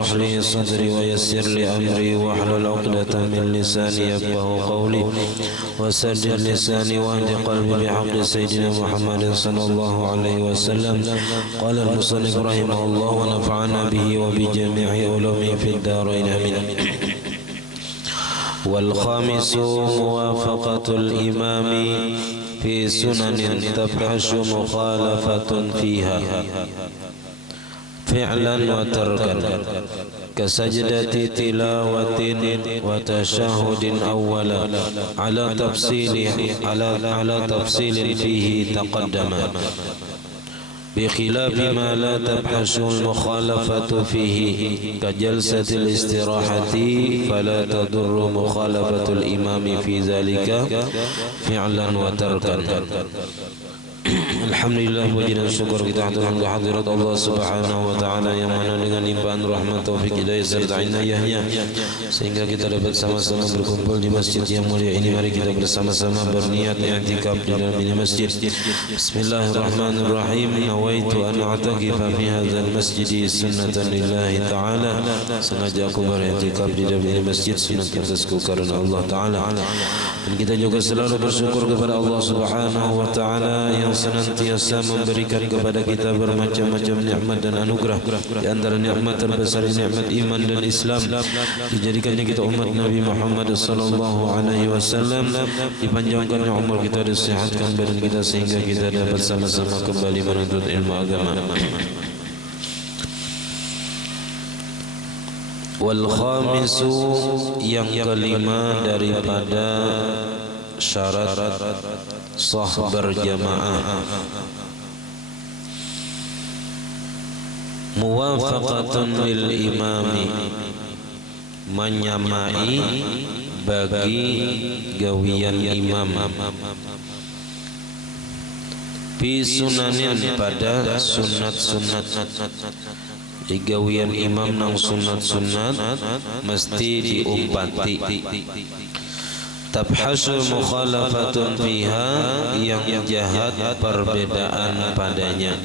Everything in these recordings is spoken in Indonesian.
اشرح لي صدري ويسر لي أمري واحلل عقدة من لساني يفقهوا قولي وسدد لساني واهد قلبي بحق سيدنا محمد صلى الله عليه وسلم. قال المصنف رحمه الله ونفعنا به وبجميع علومه في الدارين آمين. والخامس موافقة الإمام في سنن تفحش مخالفة فيها فعلا وتركا كسجدة تلاوة وتشهد أولا على تفصيل فيه تقدم بخلاف ما لا تبحث المخالفة فيه كجلسة الاستراحة فلا تضر مخالفة الإمام في ذلك فعلا وتركا. Alhamdulillah, puji dan syukur kita haturkan kehadirat Allah Subhanahu wa taala yang mana dengan limpahan rahmat, taufik, hidayah serta inayahnya sehingga kita dapat sama-sama berkumpul di masjid yang mulia ini. Mari kita bersama-sama berniat i'tikaf di dalam ini masjid. Bismillahirrahmanirrahim. Nawaitu an a'takifa fi hadzal masjid sunnatan lillahi taala. Sengaja aku beriktikaf di dalam ini masjid sunat atasku karena Allah taala. Dan kita juga selalu bersyukur kepada Allah Subhanahu wa taala yang senantiasa memberikan kepada kita bermacam-macam nikmat dan anugerah. Di antara nikmat terbesar nikmat iman dan Islam, dijadikannya kita umat Nabi Muhammad sallallahu alaihi wasallam, dipanjangkannya umur kita, disehatkan badan kita sehingga kita dapat sama-sama kembali menuntut ilmu agama. Wal khamisu, yang kelima daripada syarat sah berjamaah, muwafaqatun lil imami, menyamai bagi gawian imam, fi sunanin pada sunat-sunat. Gawian imam nang sunat-sunat mesti diumpati. Tabhasul mukhalafatun fiha, yang jahat perbedaan padanya.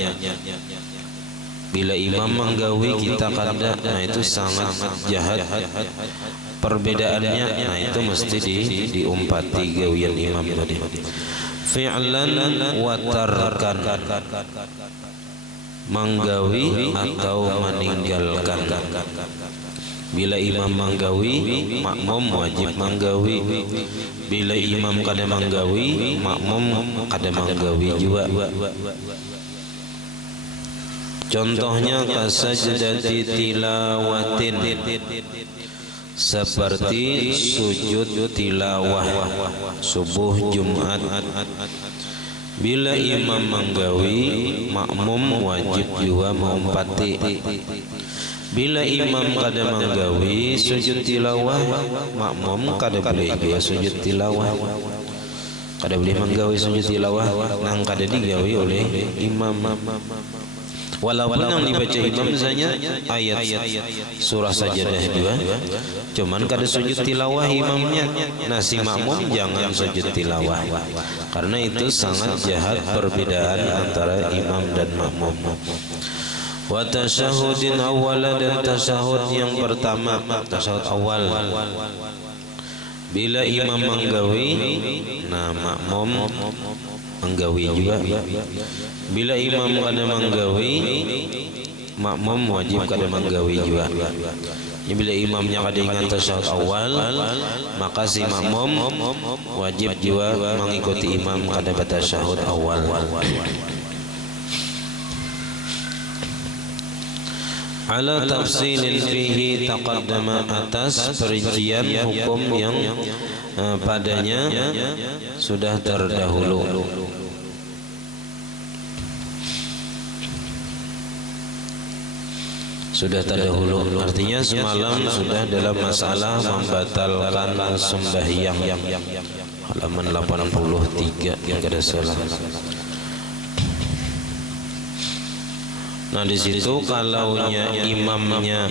Bila imam menggawi kita kada, nah itu sangat jahat perbedaannya, nah itu mesti diumpati gawian imam tadi. Fi'lan wa tarkan, menggawi atau meninggalkan. Bila imam menggawi, makmum wajib menggawi. Bila imam kada menggawi, makmum kada menggawi juga. Contohnya kasajdati tilawatin, seperti sujud tilawah subuh Jumat. Bila imam menggawi, makmum wajib juga mengumpati. Bila imam kada menggawi sujud tilawah, makmum kada boleh juga sujud tilawah. Kada boleh menggawi sujud tilawah nang kada digawi oleh imam. Walaupun yang dibaca imam misalnya ayat surah Sajadah 2, cuman kada sujud tilawah imamnya, nasi makmum jangan sujud tilawah, karena itu sangat jahat perbedaan antara imam dan makmum. Wa tasyahudin awwala, dan tasyahud yang pertama, tasyahud awal. Bila imam menggawi, nah makmum menggawi juga. Bila imam kada menggawi, makmum wajib kada menggawi juga. Bila imamnya kada ingat tasyahud awal, maka si makmum wajib juga mengikuti imam kada tasyahud awal. Ala tafsilin fihi taqaddama, atas perincian hukum yang padanya sudah terdahulu. Sudah terdahulu artinya semalam sudah dalam masalah membatalkan sembahyang, halaman 83 yang kada salah. Nah di situ kalaunya imamnya,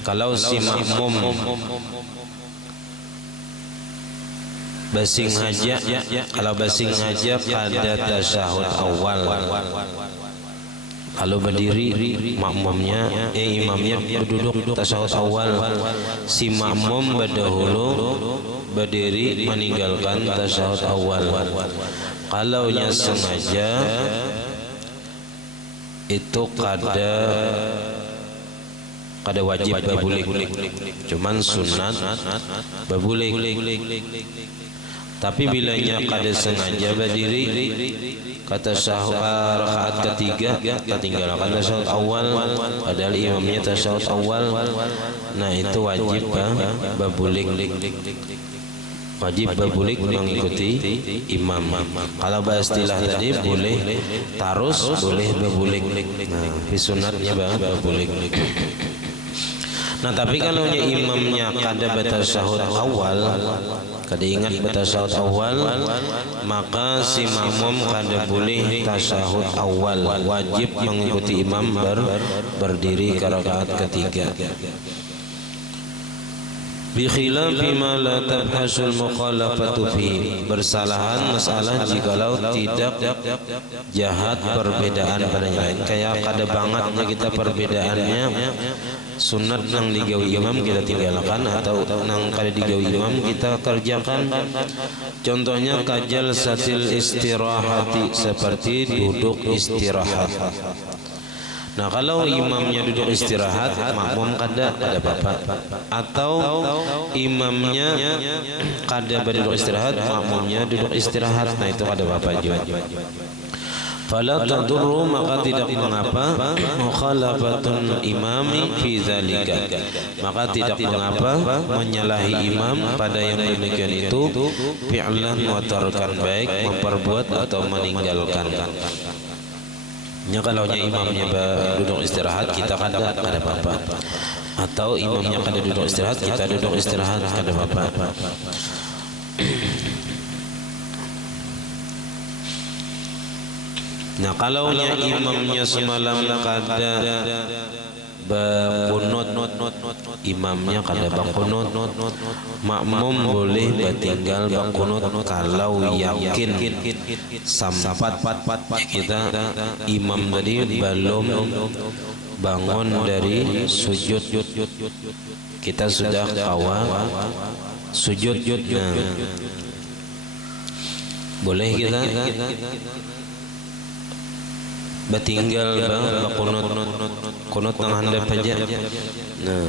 kalau si makmum basing haja, kalau basing haja pada tasyahud awal, Kalau berdiri makmumnya imamnya berduduk tasyahud awal, si makmum berdahulu berdiri meninggalkan tasyahud awal. Kalau nya sengaja itu kada wajib babulik, cuman sunat babulik. Tapi bilanya kada sengaja berdiri kata tasyahud rakaat ketiga ketinggalan tasyahud awal padahal imamnya tasyahud awal, nah itu wajib babulik, wajib babulik mengikuti imam. Kalau istilah tadi boleh tarus, boleh babulik. Nah, sunatnya babulik. Nah, tapi kalau imamnya kada bertasyahud awal, kada ingat bertasyahud awal, maka si makmum kada boleh tasyahud awal, wajib mengikuti imam berdiri ke rakaat ketiga. Bi khilafi ma la tabhasul mukhalafatu fi, bersalahan masalah jikalau tidak jahat perbedaan padanya. Kayak kada bangetnya kita perbedaannya, sunat nang digawi imam kita tinggalkan atau nang kada digawi imam kita kerjakan. Contohnya kajal satil istirahati, seperti duduk istirahat. Nah, kalau imamnya duduk istirahat, makmum kada apa-apa. Atau imamnya kada berduduk istirahat, makmumnya duduk istirahat, nah itu kada apa-apa juga. Fala tadurru, maka tidak mengapa mukhalafatun imami fi dzalika, maka tidak mengapa menyalahi imam pada yang demikian itu, fi'lan wa tarkan, baik memperbuat atau meninggalkan. Ya, kalau imamnya duduk istirahat kita kada apa-apa, atau imamnya kada duduk istirahat kita duduk istirahat kada apa-apa. Nah, kalau imamnya semalam kada bakunut, imamnya kada bakunut, makmum boleh batinggal bakunut kalau yakin sampat kita imam tadi belum bangun dari sujud, kita sudah kawa sujud. Nah, boleh kita batinggal kunut nang handap aja. Nah,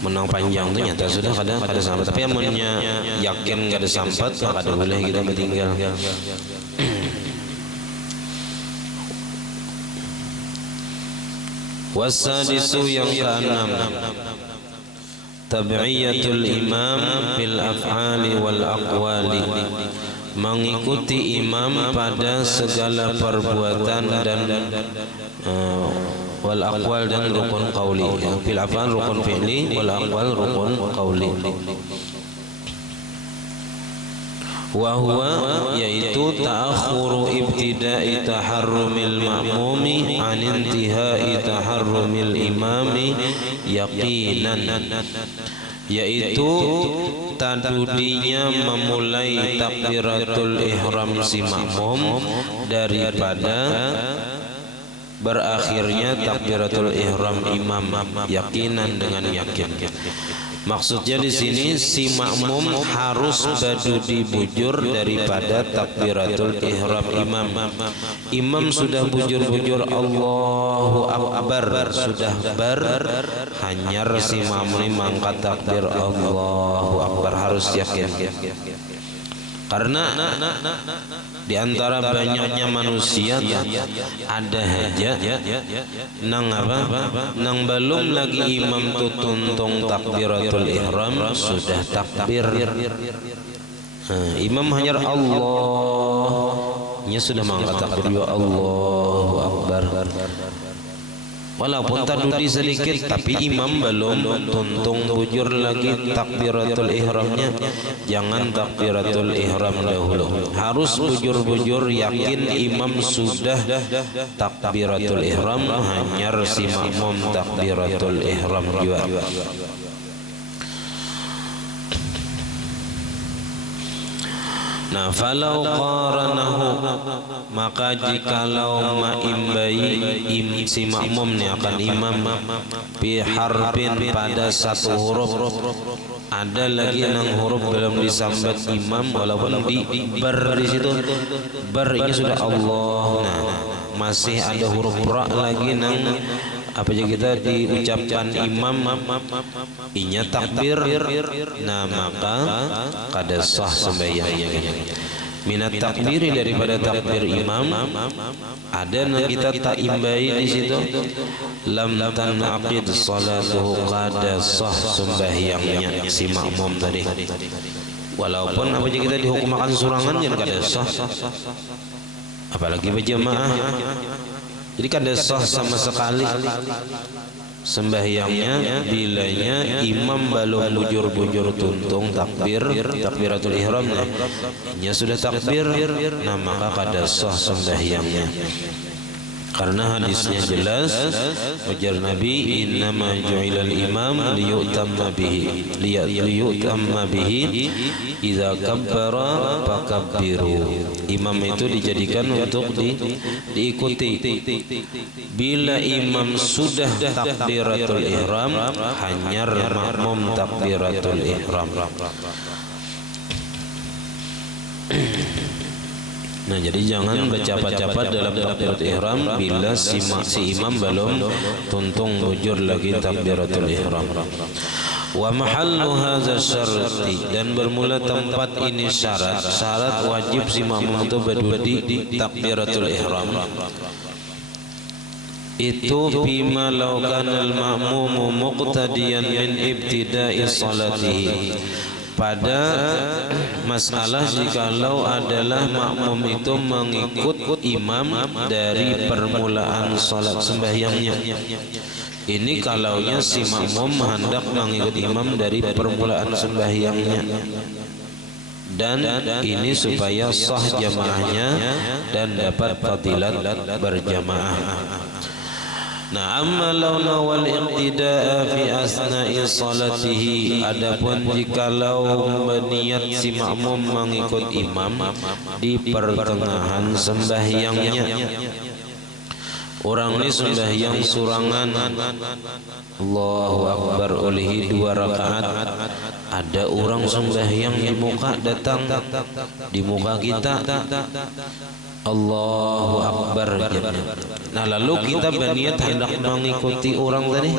menang panjang tu nyata sudah kada sampai, tapi amunnya yakin kada sampat kada boleh kita batinggal. Wasadisu, yang keenam, tabi'iyatul imam bil af'ali wal aqwali, mengikuti imam pada segala perbuatan dan wal aqwal dan rukun qauli. Fil af'al rukun fi'li, wal aqwal rukun qauli. Wa huwa, yaitu ta'akhuru ibtida'i taharrumil ma'mumi an intihai taharrumil imami yaqinan, yaitu tadudinya memulai takbiratul ihram si makmum daripada berakhirnya takbiratul ihram imam, yakinan dengan yakin. Maksudnya di sini si makmum harus berdudi bujur daripada takbiratul ihram imam. Imam sudah bujur-bujur Allahu Akbar, sudah hanyar si makmum mangkat takbir Allahu Akbar, harus yakin. Karena di antara banyaknya manusia ada hajat nang nang belum lagi imam tuntung takbiratul ihram sudah takbir. Imam hanyar Allah nya sudah mengangkat takbir ya Allahu Akbar, walaupun tadudi sedikit, tapi imam belum tuntung bujur lagi takbiratul ihramnya. Jangan takbiratul ihram dahulu, harus bujur-bujur yakin imam sudah takbiratul ihram, hanyar si makmum takbiratul ihram juga. Nah, falau qaranahu, maka jikalau ma'imbai si makmum ni akan imam bi harfin pada satu huruf, ada lagi nang huruf belum disambat imam walaupun di bar di situ, bar ini sudah Allah. Nah, masih ada huruf ra lagi nang apa aja kita diucapkan imam inya takbir, nah maka kada sah sembahyangnya. Minat takbiri daripada takbir imam ada yang kita tak imbai di situ, lam tanaqid salatuhu, kada sah sembahyangnya si makmum tadi. Walaupun apa aja kita dihukum makan surangan yang kada sah, apalagi berjamaah. Jadi kada sah sama sekali sembahyangnya bilanya imam belum bujur-bujur tuntung takbiratul ihram, nya sudah takbir, nah maka kada sah sembahyangnya. Karena hadisnya jelas, ujar Nabi, innama ju'ilal imam liyutamma bihi idza kabbara fakabbiru. Imam itu dijadikan untuk diikuti. Bila imam sudah takbiratul ihram, hanyar makmum takbiratul ihram. Nah, jadi jangan bercapat-capat dalam takbiratul ihram bila si imam belum tuntung bujur lagi takbiratul ihram. Wa mahallu hadza syarti, dan bermula tempat ini syarat wajib si makmum itu berdiri di takbiratul ihram. Itu bima law kana al-ma'mumu muqtadiyan min ibtida'i salatihi, pada masalah jikalau adalah makmum itu mengikut imam dari permulaan salat sembahyangnya. Ini kalaunya si makmum hendak mengikut imam dari permulaan sembahyangnya, dan ini supaya sah jamaahnya dan dapat fadilat berjamaah. Nah, amma law nawal iqtida'a fi asna'i salatihi, adapun jikalau berniat si makmum mengikut imam di pertengahan sembahyangnya. Orang ini sembahyang surangan, Allahu Akbar ulihi 2 rakaat. Ada orang sembahyang di muka, datang di muka kita, Allahu Akbar. Nah, lalu kita berniat hendak mengikuti orang tadi.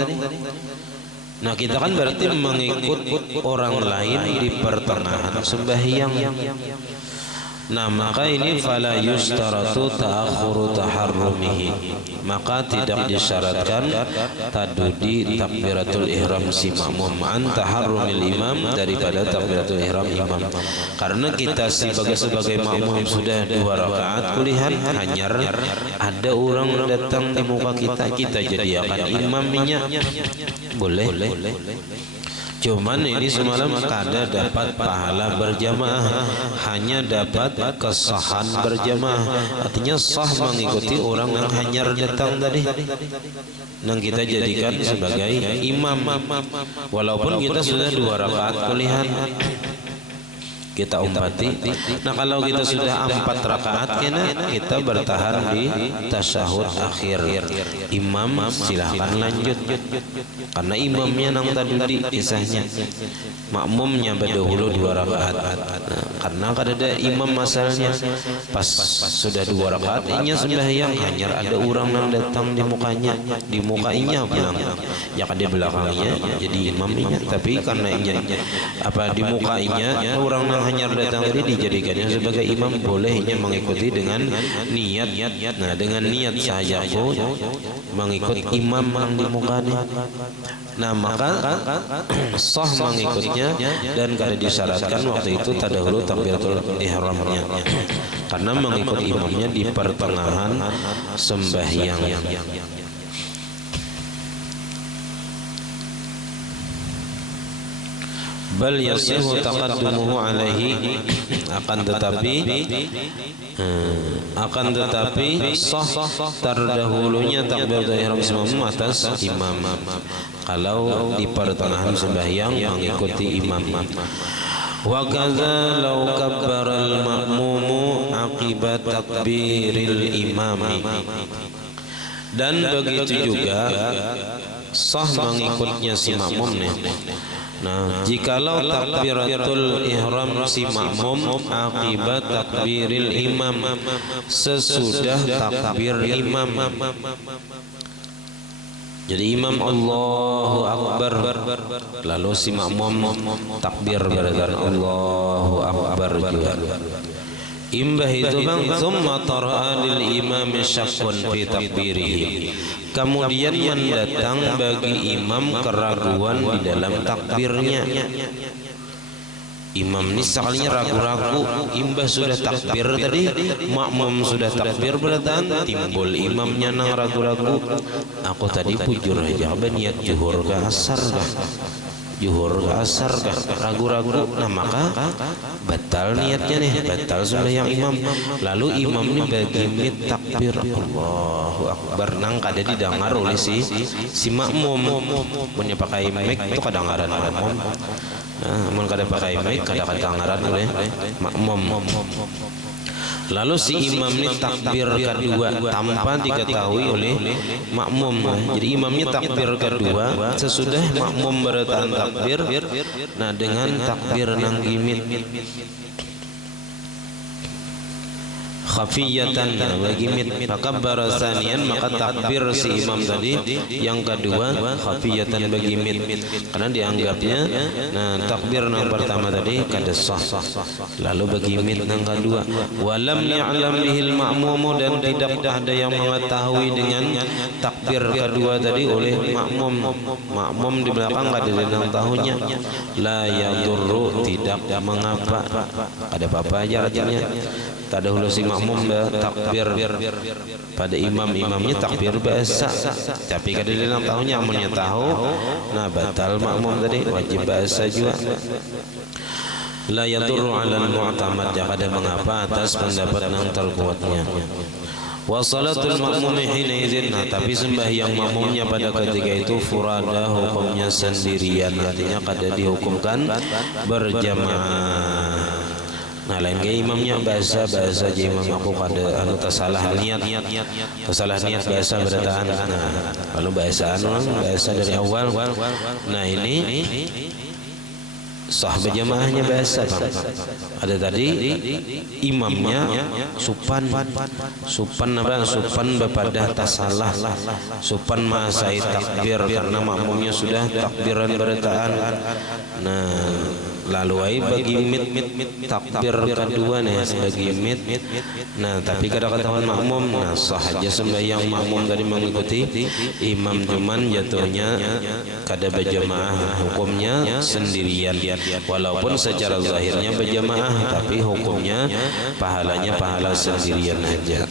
Nah, kita kan berarti mengikut orang lain di pertengahan sembahyang. Nah, maka ini fala yustaratu ta'akhuru taharrumihi, maka tidak disyaratkan tadudi takbiratul ihram si makmum an taharrumil imam, daripada takbiratul ihram imam. Karena kita sebagai makmum sudah 2 rakaat kulihan hanyar, ada orang datang di muka kita jadi akan imamnya, boleh. Cuman ini semalam kada dapat pahala berjamaah, hanya dapat kesahan berjamaah. Artinya sah mengikuti orang yang hanyar datang tadi, yang kita jadikan sebagai imam. Walaupun kita sudah 2 rakaat kulihan, kita umpati. Nah, kalau kita sudah 4 rakaat kita bertahan di tasyahud akhir. Imam silahkan lanjut, karena imamnya nang tadi kisahnya, makmumnya berdahulu 2 rakaat. Nah, karena ada imam masalahnya pas sudah 2 rakaat inya sembahyang hanyar, ada orang yang datang di mukanya pulang, ya kan di belakangnya jadi imamnya, tapi karena inya di mukanya orang yang hanyar datang tadi dijadikannya sebagai imam, bolehnya mengikuti dengan niat. Nah, dengan niat saja pun mengikut imam yang di mukanya. Nah, maka sah mengikutnya dan kada disyaratkan waktu itu tadahulu takbiratul ihramnya, karena mengikut imamnya di pertengahan sembahyang. Bal yasihu taqaddumuhu alaihi, akan tetapi sah terdahulunya takbiratul ihram semua atas imam kalau di pertengahan sembahyang mengikuti imam. Wa kadza law kabbara al-ma'mumu aqiba takbiril imami. Dan begitu juga sah mengikutnya si makmum nih. Nah, jikalau takbiratul ihram si makmum akibat takbiril imam, sesudah takbir imam. Jadi imam Allahu Akbar, lalu si makmum takbir berdasarkan Allahu Akbar juga. Imbah itu bang, thumma tara'a lil imam syakkun fi takbirihi. Kemudian mendatang bagi imam keraguan di dalam takbirnya. Imam ini soalnya ragu-ragu, imbah sudah takbir tadi, makmum sudah takbir berarti timbul imamnya nang ragu-ragu. Aku tadi pujur aja niat zuhur ke asar kah? Zuhur ke asar kah? Ragu-ragu. Nah maka batal niatnya nih, batal sembahyang imam. Lalu imam ini bagi mit takbir Allahu Akbar nang kada didengar oleh si makmum. Punya pakai mic itu kadengaran makmum. Nah, mun kada pakai mic kada kadengaran oleh makmum. Lalu si imam ini takbir kedua tanpa diketahui oleh makmum. Jadi imamnya takbir kedua sesudah makmum bertahan takbir. Nah dengan takbir nang gimit khafiyatan bagi mit fakabbara saniyan, maka takbir si imam tadi yang kedua khafiyatan bagi mit, karena dianggapnya nah takbir yang pertama tadi kada sah, lalu bagi mit yang kedua. Walam ya'lam bihil ma'mum, dan tidak ada yang mengetahui dengan takbir kedua tadi oleh makmum di belakang kada ada yang tahunya. La yadurru, tidak mengapa, ada apa-apa aja artinya. Tak dahulu si makmum takbir pada imamnya takbir biasa, tapi kada dalam tahunnya amalnya tahu, nah batal makmum tadi wajib biasa juga. La yadurru 'alal mu'tamad, kada mengapa atas pendapat yang terkuatnya. Wa salatul makmumi hina idzin, nah tapi sembahyang makmumnya pada ketika itu furada, hukumnya sendirian, artinya kada dihukumkan berjamaah. Nah lain ke imamnya bahasa aja imam aku kada anu tersalah niat bahasa berataan. Nah kalau bahasa dari awal. Nah ini sah berjamaahnya bahasa bang. Ada tadi imamnya supan bepada tasalah, supan masai takbir karena makmumnya sudah takbiran berataan. Nah lalu ai bagi mit takbir kedua nih bagi mit. Nah tapi kada ketahuan makmum, nah sah aja sembahyang makmum tadi mengikuti imam, cuman jatuhnya kada berjamaah, hukumnya sendirian. Walaupun secara zahirnya berjamaah, tapi hukumnya pahalanya pahala sendirian aja.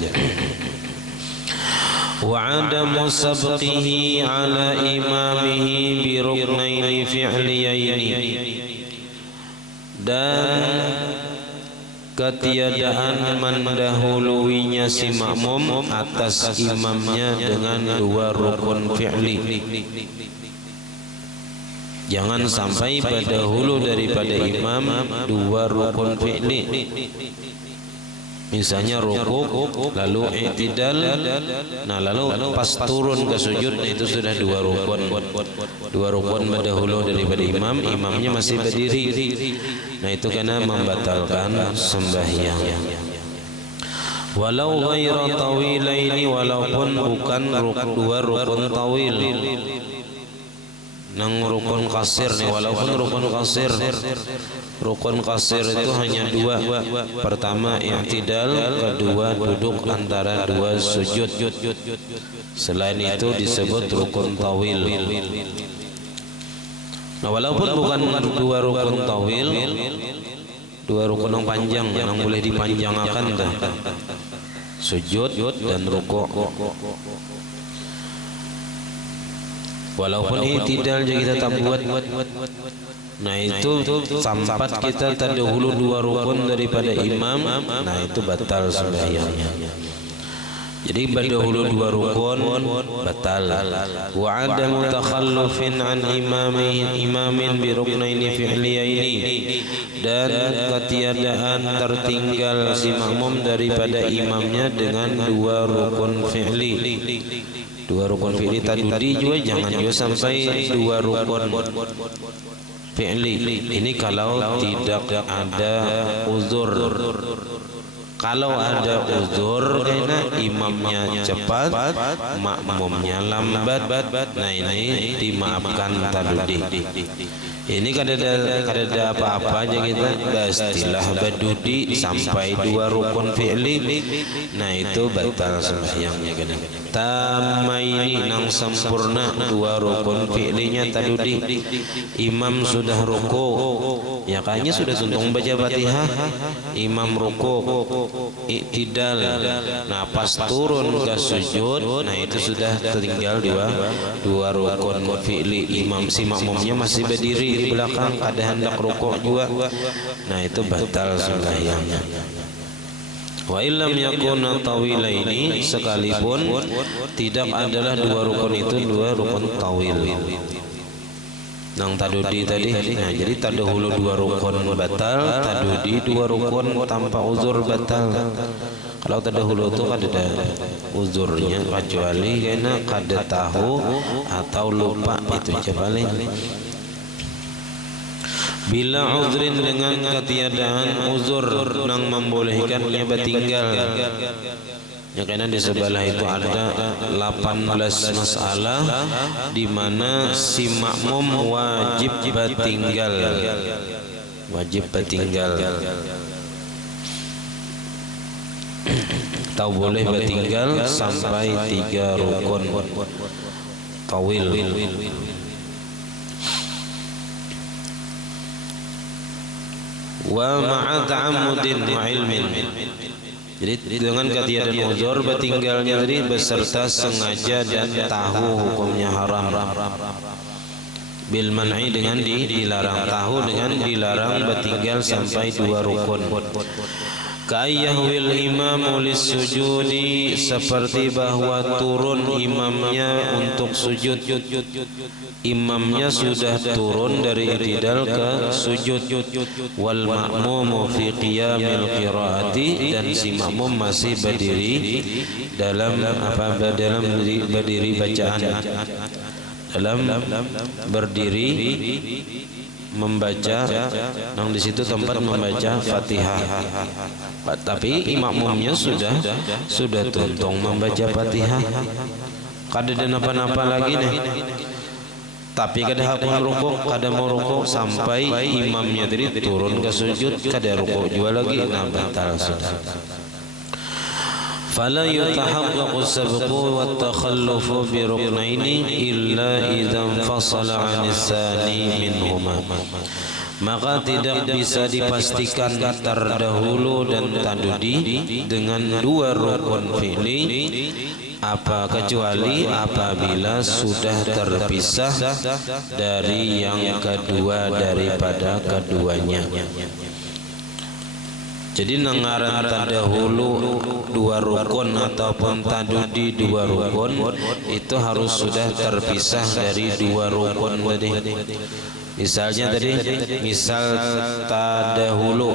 Wa adamu sabqihi ala imamihi bi ruknaini fi'liyaini, dan ketiadaan mendahuluinya si makmum atas imamnya dengan dua rukun fi'li. Jangan sampai berdahulu daripada imam dua rukun fi'li. Misalnya rukuk lalu i'tidal, nah lalu pas turun ke sujud itu sudah dua rukun berdahulu daripada imamnya masih berdiri. Nah itu karena membatalkan sembahyang. Walau ghaira tawilaini, walaupun bukan dua rukun tawil. Nang rukun kasir nih, walaupun rukun kasir itu hanya dua. Pertama i'tidal, kedua duduk antara dua sujud. Selain itu disebut rukun tawil. Nah walaupun bukan dua rukun tawil, dua rukun yang panjang yang boleh dipanjangkan dah, sujud dan rukuk. Walaupun i'tidal juga kita tak buat. Nah itu sampat kita terdahulu dua rukun daripada imam, nah itu batal sembahyangnya. Jadi berdahulu dua rukun batal. Wa adamu takhallufin an imamin bi ruknaini fi'liyaini, dan ketiadaan tertinggal si makmum daripada imamnya dengan dua rukun fi'li. Dua rukun fi'li tadi juga jangan juga sampai dua rukun fi'li. Ini kalau tidak ada uzur. Kalau ada uzur karena imamnya cepat, makmumnya lambat, nah ini dimaafkan tadudi. Ini kada apa-apa aja kita bastilah badudi sampai dua rukun fi'li, nah itu batal sembahyangnya kena. Tamma ini nang sempurna dua rukun fi'linya tadudi. Imam sudah ruku, ya kayaknya sudah tuntung baca Fatihah, imam ruku, i'tidal, nah pas turun ke sujud, nah itu sudah tertinggal dua rukun fi'li. Imam si makmumnya masih berdiri di belakang, kada hendak rukuk juga, nah itu batal sembahyangnya. Wa illam yakuna tawilaini, sekalipun tidak adalah dua rukun itu dua rukun tawil. Nang tadudi tadi, nah jadi tadahulu dua rukun batal, tadudi dua rukun tanpa uzur batal. Kalau tadahulu itu kada ada uzurnya kecuali karena kada tahu atau lupa, itu aja paling. Bila uzrin, dengan ketiadaan uzur nang membolehkannya bertinggal. Ya karena di sebelah itu ada 18 masalah di mana si makmum wajib bertinggal. Wajib bertinggal. Tahu boleh bertinggal sampai 3 rukun tawil. Wa ma'a ta'ammudin wa ilmin. Jadi dengan ketiadaan uzur bertinggalnya tadi beserta sengaja dan tahu hukumnya haram. Bil man'i, dengan dilarang, tahu dengan dilarang bertinggal sampai 2 rukun. Ka'ayyahwil imamu lis-sujudi, seperti bahwa turun imamnya untuk sujud. Imamnya sudah turun dari i'tidal ke sujud. Wal ma'mumu fi qiyamil qiraati, dan si makmum masih berdiri dalam berdiri bacaan, dalam berdiri membaca, nang di situ tempat membaca Fatihah. Tapi makmumnya sudah tuntung membaca Fatihah, kada ada napa-napa lagi nih. Tapi kada hakun rukuk, kada mau rukuk sampai imamnya tadi turun ke sujud, kada rukuk juga lagi, nah batal sudah. Fala yutahaqqaqu as-sabqu wa at-takhallufu bi ruknaini illa idza infasala 'an ats-tsani minhuma. Maka tidak bisa dipastikan terdahulu dan tadudi dengan 2 rukun fi'li, kecuali apabila sudah terpisah dari yang kedua daripada keduanya. Jadi nangaran tadahulu 2 rukun ataupun tadudi 2 rukun itu harus sudah terpisah dari 2 rukun tadi. Misalnya tadi, misal tadahulu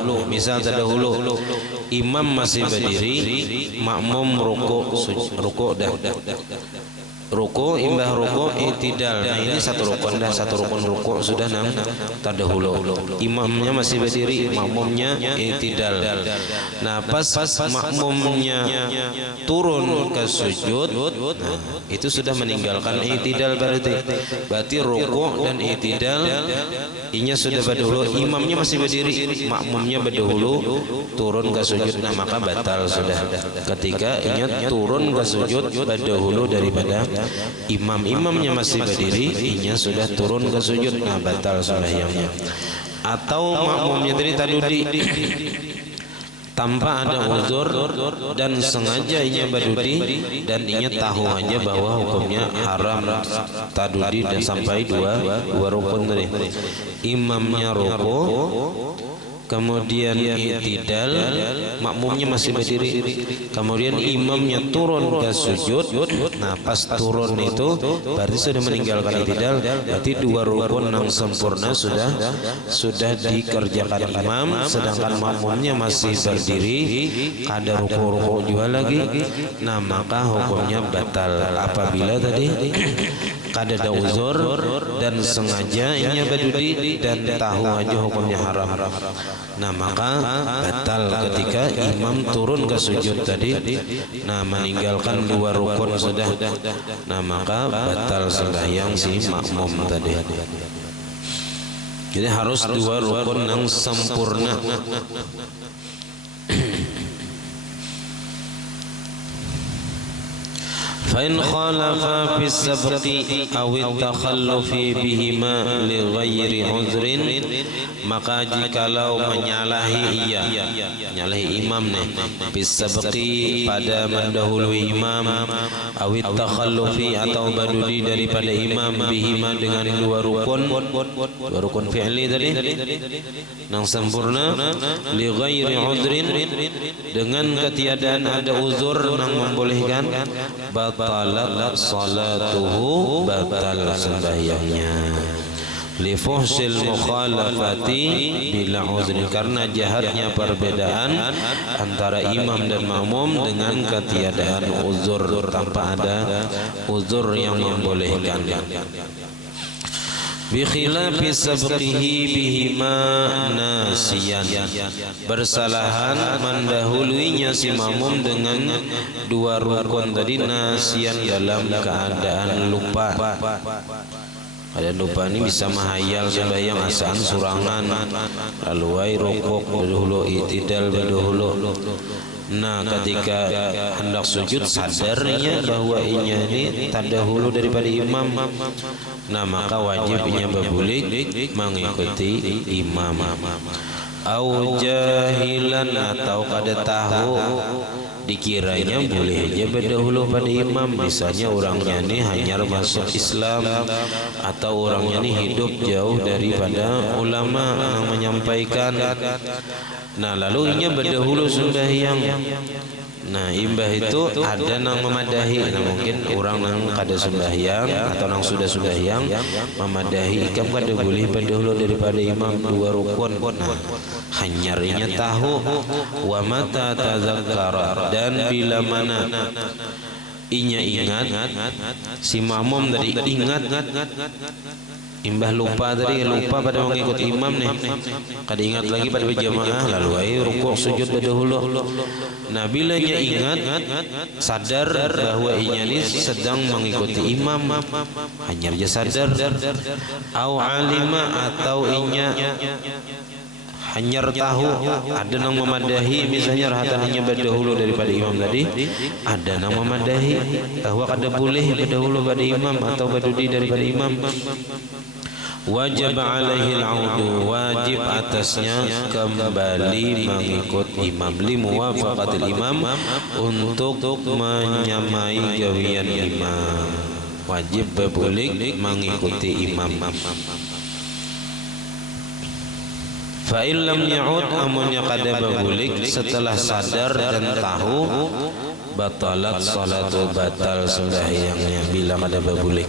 imam masih berdiri, makmum ruku dah. Ruku, imbah ruku, i'tidal. Nah ini 1 rukun dah, 1 rukun ruku sudah nang tadahulu. Imamnya masih berdiri, makmumnya i'tidal. Nah pas makmumnya turun ke sujud, nah itu sudah meninggalkan i'tidal berarti ruku dan i'tidal inya sudah berdahulu. Imamnya masih berdiri, makmumnya berdahulu turun ke sujud, nah maka batal sudah. Ketika inya turun ke sujud berdahulu daripada imamnya masih berdiri, inya sudah turun ke sujud, nah batal sembahyangnya. Atau makmumnya tadi tadudi tanpa ada uzur dan sengaja inya berdudi dan inya tahu aja bahwa hukumnya haram tadudi dan sampai dua rukun tadi. Imamnya ruku, kemudian i'tidal, makmumnya masih berdiri, kemudian imamnya turun ke sujud. Nah pas turun itu berarti sudah meninggalkan i'tidal, berarti dua rukun yang sempurna sudah dikerjakan imam, sedangkan makmumnya masih berdiri, ada ruku-ruku juga lagi. Nah maka hukumnya batal apabila tadi kada ada uzur dan sengaja inya badudi dan tahu aja hukumnya haram. Nah maka batal ketika imam turun ke sujud tadi, nah meninggalkan dua rukun sudah, nah maka batal sembahyang si makmum tadi. Jadi harus dua rukun yang sempurna. فإن خالف في السبق أو التخلف بهما لغير عذر, maka jikalau menyalahi imam nih bisabqi pada mendahului imam, awit takhallufi atau badudi daripada imam, bihima dengan dua rukun fi'li tadi yang sempurna, li ghairi udhrin dengan ketiadaan ada uzur yang membolehkan, batalat salatuhu, batal sembahyangnya. Li fuhsil mukhalafati bila uzrin, karena jahatnya perbedaan antara imam dan makmum dengan ketiadaan uzur, tanpa ada uzur yang membolehkan. Bi khilafi sabqihi bihima nasiyan, bersalahan mendahuluinya si makmum dengan dua rukun tadi nasiyan dalam keadaan lupa. Ada lupa ini bisa menghayal sembahyang asaan surangan, lalu wai rukuk berdahulu, i'tidal berdahulu. Nah ketika hendak sujud sadarnya bahwa inya ini terdahulu daripada imam, nah maka wajibnya berbulik mengikuti imam. Au jahilan, atau kada tahu, dikiranya boleh aja berdahulu pada imam, misalnya orangnya ini hanya masuk Islam atau orangnya ini hidup jauh daripada ulama yang menyampaikan. Nah lalu inya berdahulu sembahyang. Nah imbah itu ada nang memadahi, nah mungkin orang nang kada sembahyang atau nang sudah sembahyang memadahi ikam kada boleh berdahulu daripada imam dua rukun. Nah hanyarnya tahu, wa mata tazakkara, dan bila mana inya ingat, si makmum tadi ingat, imbah lupa tadi, lupa pada mengikut imam nih, kada ingat lagi pada berjamaah, lalu ayo rukuk sujud berdahulu. Nah bila nya ingat, sadar bahwa inya ini sedang mengikuti imam, hanya dia sadar, au alima, atau inya hanyar tahu ada nang memadahi, misalnya rahatannya berdahulu daripada imam tadi, ada nang memadahi bahwa kada boleh berdahulu pada imam atau berdudi daripada imam, wajib alaihi al-audu, wajib atasnya kembali mengikut imam, li muwafaqatil imam, untuk menyamai gawian imam, wajib berbulik mengikuti imam. Fa illam ya'ud, amunnya kada berbulik setelah sadar dan tahu, batalat salatu, batal sembahyangnya bila kada berbulik.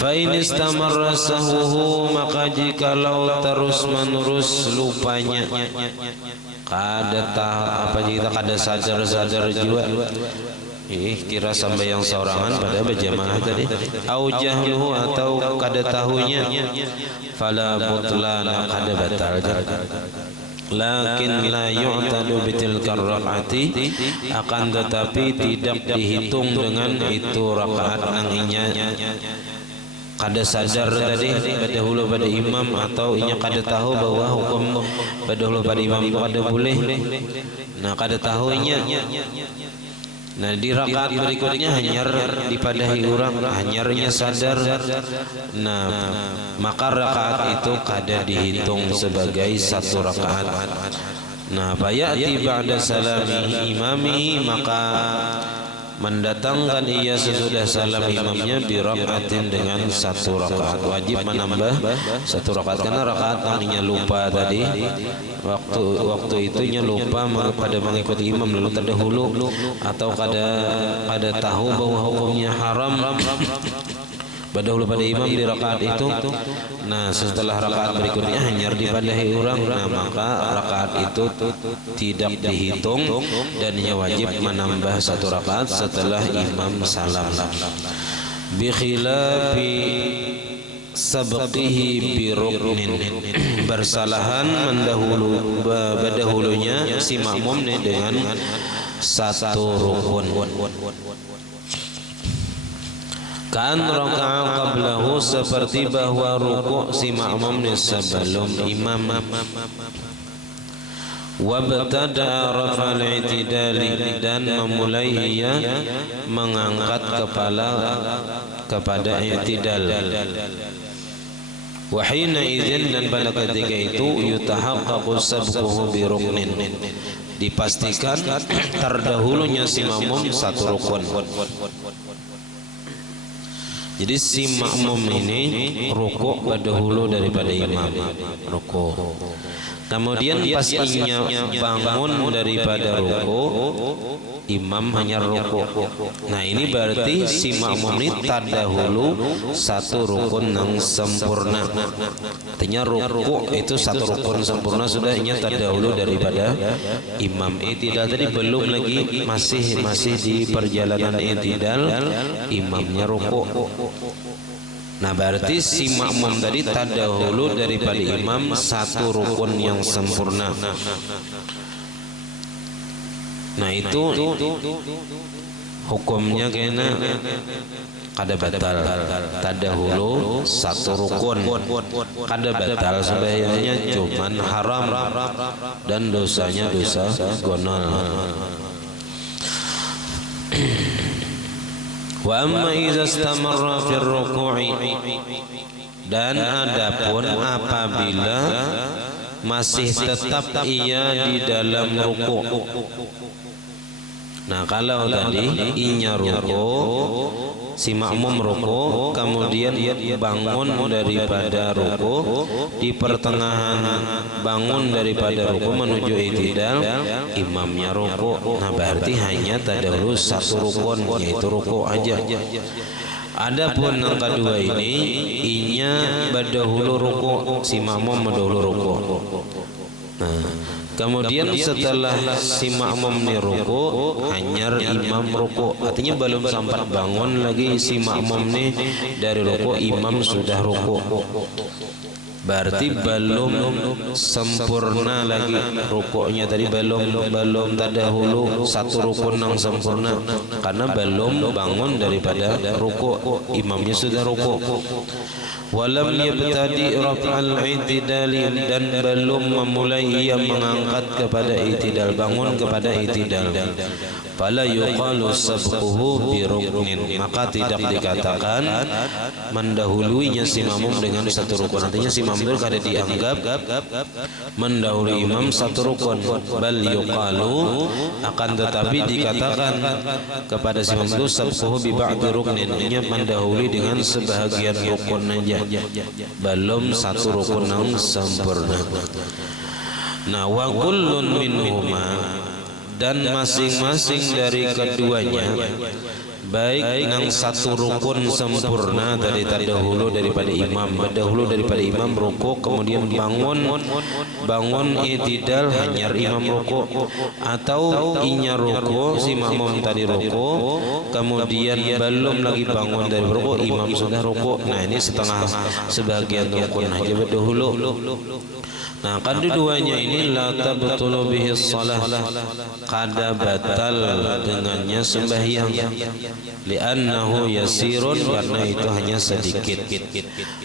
Fa in istamarra sahwuhu, maka jikalau terus menerus lupanya, kada apa kita kada sadar juga, kira sampai yang seorangan pada berjamaah tadi, au jahluhu, atau kada tahunya, fala butlana, kada batal. Lakin la yu'tadu bitilkar rakaati, akan tetapi tidak dihitung dengan itu rakaat nang inya kada sadar tadi berdahulu pada imam, atau inya kada tahu bahwa hukum berdahulu pada imam itu kada boleh. Nah kada tahu inya, nah di rakaat berikutnya hanyar dipadahi orang, hanyarnya sadar, nah maka rakaat itu kada dihitung sebagai satu rakaat. Nah fayati ba'da salamihi imami, maka mendatangkan ia sesudah salam imamnya bi rakaatin dengan 1 rakaat. Wajib menambah 1 rakaat karena rakaat tadinya lupa tadi, waktu itunya lupa pada mengikuti imam lalu terdahulu, atau kada tahu bahwa hukumnya haram berdahulu pada imam di rakaat itu. Nah, setelah rakaat berikutnya hanya dipadahi orang, nah maka rakaat itu tidak dihitung dan ia wajib menambah 1 rakaat setelah imam salam. Bi khilafi sabqihi bi ruknin, bersalahan berdahulunya si makmum dengan 1 rukun. Kan rakaat qablahu, seperti bahwa rukuk si makmum sebelum imam. Wabtada rafa'al i'tidali, dan memulai ia mengangkat kepala kepada i'tidal. Wa hina idzin, dan pada ketika itu yutahaqqaqu sabquhu bi ruknin, dipastikan terdahulunya si makmum 1 rukun. Jadi si makmum ini rukuk berdahulu daripada imam, rukuk. Kemudian pas ia bangun daripada rukuk, imam hanya rukuk. Nah, ini berarti si makmum ini terdahulu 1 rukun yang sempurna. Artinya rukuk itu 1 rukun sempurna sudah ia terdahulu daripada imam. I'tidal tadi belum lagi, masih di perjalanan i'tidal, imamnya rukuk. Nah, berarti si makmum tadi terdahulu daripada imam 1 rukun yang sempurna. Nah, itu hukumnya kena kada batal. Terdahulu 1 rukun kada batal sembahyangnya, cuman haram dan dosanya dosa gonol. Wa amma idza istamarra fi ruku'i, dan adapun apabila masih tetap ia di dalam rukuk. Nah, kalau tadi inya rukuk, si makmum rukuk, kemudian bangun daripada rukuk, di pertengahan bangun daripada rukuk menuju i'tidal, imamnya rukuk. Nah, berarti hanya terdahulu 1 rukun, yaitu rukuk aja. Adapun yang kedua ini, inya berdahulu rukuk, si makmum berdahulu rukuk. Nah, kemudian setelah si makmum ni rukuk, hanya imam rukuk. Artinya belum sempat bangun lagi si makmum ni dari rukuk, imam sudah rukuk. Berarti belum sempurna lagi rukuknya tadi, belum terdahulu 1 rukun yang sempurna, karena belum bangun daripada rukuk, imamnya sudah rukuk. Walam yabtadi raf'al i'tidali, dan belum memulai ia mengangkat kepada i'tidal, bangun kepada i'tidal. Fala yuqalu sabquhu bi ruknin, maka tidak dikatakan mendahuluinya si makmum dengan 1 rukun. Artinya si makmum itu kada dianggap mendahului imam 1 rukun. Bal yuqalu, akan tetapi dikatakan kepada si makmum itu sabquhu bi ba'di ruknin, artinya mendahului dengan sebahagian rukun aja, belum 1 rukun yang sempurna. Nah, wa kullun minhuma, dan masing-masing dari keduanya, baik yang 1 rukun sempurna tadi terdahulu daripada imam, berdahulu daripada imam rukuk, kemudian bangun i'tidal hanya imam rukuk, atau inya rukuk si makmum tadi rukuk, kemudian belum lagi bangun dari rukuk, imam sudah rukuk. Nah, ini sebagian rukun aja berdahulu. Nah, keduanya ini la tabtulu bihi shalah, kada batal dengannya sembahyang, li'annahu yasirun, karena itu hanya sedikit.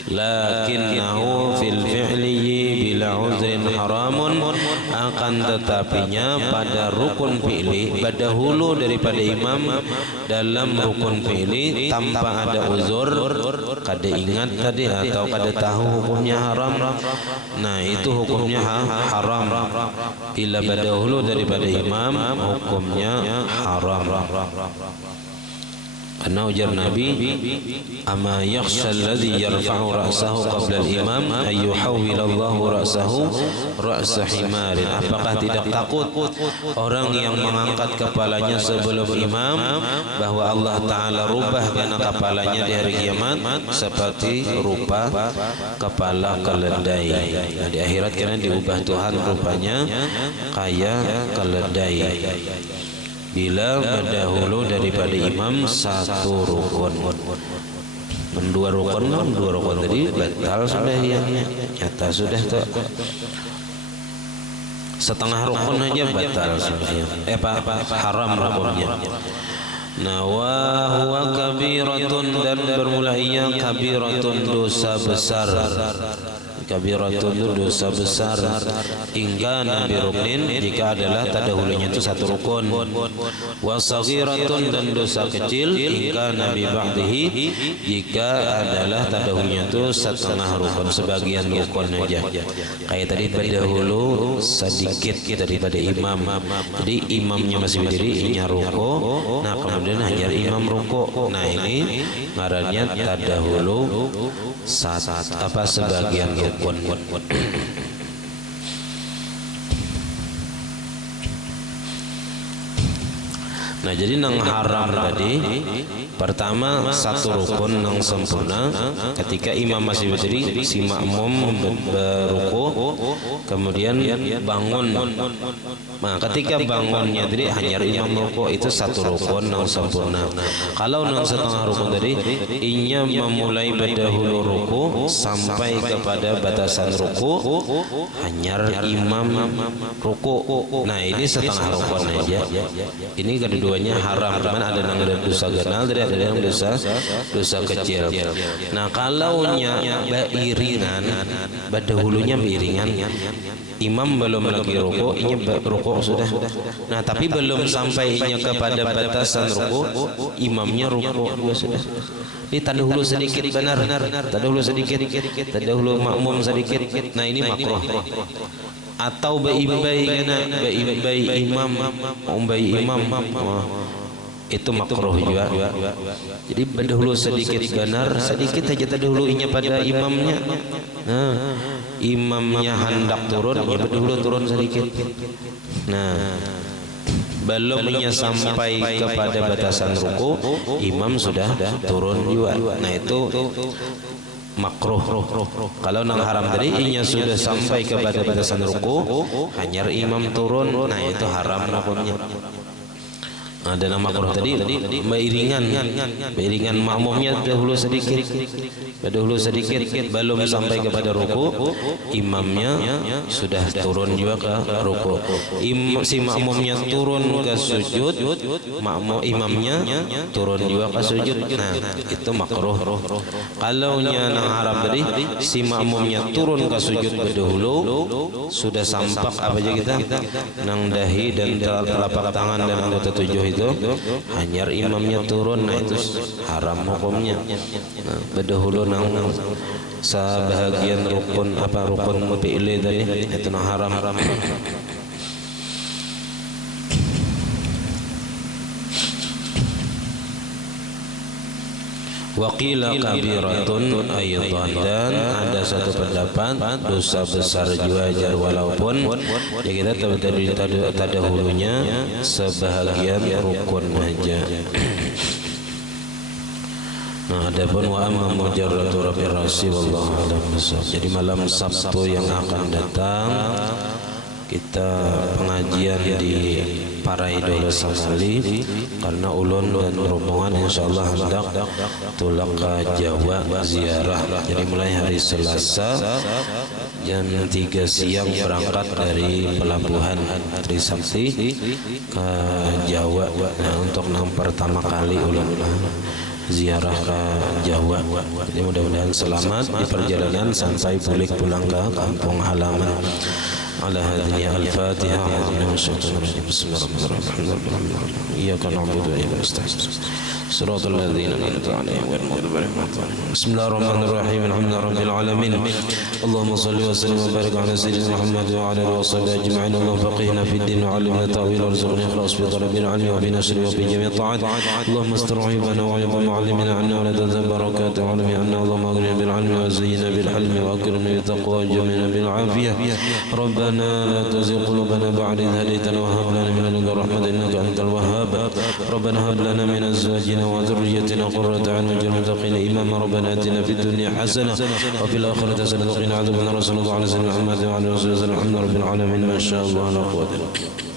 Lakinnahu fil fi'li bila uzrin haramun, akan tetapinya pada rukun fi'li berdahulu daripada imam dalam rukun fi'li tanpa ada uzur, kada ingat tadi atau kada tahu hukumnya haram. Nah, itu hukumnya haram. Bila berdahulu daripada imam, hukumnya haram. Karena ujar Nabi, ama yakhsha alladhi yarfa'u ra'sahu qabla al-imam ayyuhawwilallahu ra'sahu ra'sa himarin. Apakah tidak takut orang yang mengangkat kepalanya sebelum imam bahwa Allah Ta'ala rubah karena kepalanya di hari kiamat seperti rupa kepala keledai. Nah, di akhirat karena diubah Tuhan rupanya kayak keledai. Bila berdahulu daripada imam satu rukun, dua rukun tadi batal sudah ya, nyata sudah tuh. Setengah rukun aja batal sudah ya. Haram rukunnya. Nah, wa huwa kabiratun, dan bermula ia kabiratun, dosa besar. Kabiratun itu dosa besar. Hingga nabi ruknin, jika adalah terdahulunya itu satu rukun. Wa saghiratun, dan dosa kecil. Hingga nabi ba'dihi, jika adalah terdahulunya itu setengah rukun, sebagian rukun aja. Kayak tadi berdahulu sedikit daripada imam. Jadi imamnya masih berdiri, inya ruku. Nah, kemudian hajar imam ruku. Nah, ini ngarannya terdahulu sebagian rukun. Nah, jadi nang haram tadi pertama satu rukun nang sempurna ketika imam masih berdiri, si makmum beruku kemudian bangun. Nah, ketika bangunnya tadi hanya imam ruku, itu satu rukun nang sempurna. Kalau nang setengah rukun tadi inya memulai berdahulu ruku sampai kepada batasan ruku, hanya imam ruku. Nah, ini setengah rukun aja. Ini keduanya haram, cuman ada yang dosa ganal, ada yang dosa kecil. Nah, kalau nya beriringan, berdahulunya beriringan, imam belum lagi ruku, ini ruku sudah. Nah, tapi belum sampai inya kepada batasan ruku, imamnya ruku juga sudah. Ini terdahulu sedikit benar, terdahulu sedikit, terdahulu makmum sedikit. Nah, ini makruh. Atau bayi kena bayi imam, itu makruh juga. Jadi berdahulu sedikit benar, sedikit saja terdahulu inya pada imamnya. Nah, imamnya hendak turun, ya berdahulu turun sedikit. Nah, belumnya sampai kepada batasan ruku, imam sudah turun juga. Nah, itu makruh. Kalau nang haram tadi inya sudah sampai kepada batasan ruku, hanya imam turun, nah itu haram hukumnya. Ada nama makruh tadi beriringan makmumnya dahulu sedikit, belum sampai kepada ruku, imamnya sudah turun juga ke ruku. Si makmumnya turun ke sujud, imamnya turun juga ke sujud. Nah, itu makruh. Kalau nya nang haram tadi si makmumnya turun ke sujud berdahulu, sudah sampak apa aja kita nang dahi dan telapak tangan dan anggota tujuh itu, hanya imamnya turun, nah itu haram hukumnya. Nah, berdahulu nang sebahagian rukun fi'li tadi itu nang haram. Waqila kabiratun aydan, dan ada satu pendapat dosa besar juga walaupun ya kita terdahulunya sebahagian rukun aja. Nah, adapun wa amma mujarratu rabbir rasi wallahu a'lam bissawab. Jadi malam Sabtu yang akan datang kita pengajian di Paraidola sekali, karena ulun dan rombongan insyaallah hendak tulak ke Jawa ziarah. Jadi mulai hari Selasa jam 3 siang berangkat dari pelabuhan Trisakti ke Jawa. Nah, untuk yang pertama kali ulun ziarah ke Jawa. Jadi mudah-mudahan selamat di perjalanan sampai balik pulang ke kampung halaman. على هذه الفاتحة. بسم الله الرحمن الرحيم. إياك نعبد وإياك نستعين. صراط الذين أنعمت عليهم غير المغضوب عليهم ولا الضالين. Bismillahirrahmanirrahim. Alhamdulillahirabbil alamin. Allahumma shalli wa sallim wa barik ala sayyidina Muhammad wa ala alihi wa sahbihi ajma'in. Allahumma faqihna fid din wa 'allimna ta'wil warzuqna ikhlas fi talabil 'ilmi wa fi nasri wa fi jami' ta'at. Allahumma astur 'aibana wa 'aib mu'allimina 'anna wa la tanzil barakatuhu 'alimi 'anna. Allahumma aghnina bil 'ilmi wa zayyina bil hilmi wa akrimna bit taqwa wa jamilna bil 'afiyah. Rabbana la tuzigh qulubana ba'da idh hadaytana wa hab lana min ladunka rahmatan innaka antal wahhab. Rabbana hab lana min azwajina wa dhurriyyatina qurrata 'ayun waj'alna lil muttaqina imama. Rabbana atina fid dunya hasanah wa fil akhirati hasanah wa qina adzabannar. Sallallahu alaihi wa sallam Muhammad wa ala alihi wa sahbihi. Alhamdulillahi rabbil alamin. Masyaallah la quwwata illa billah.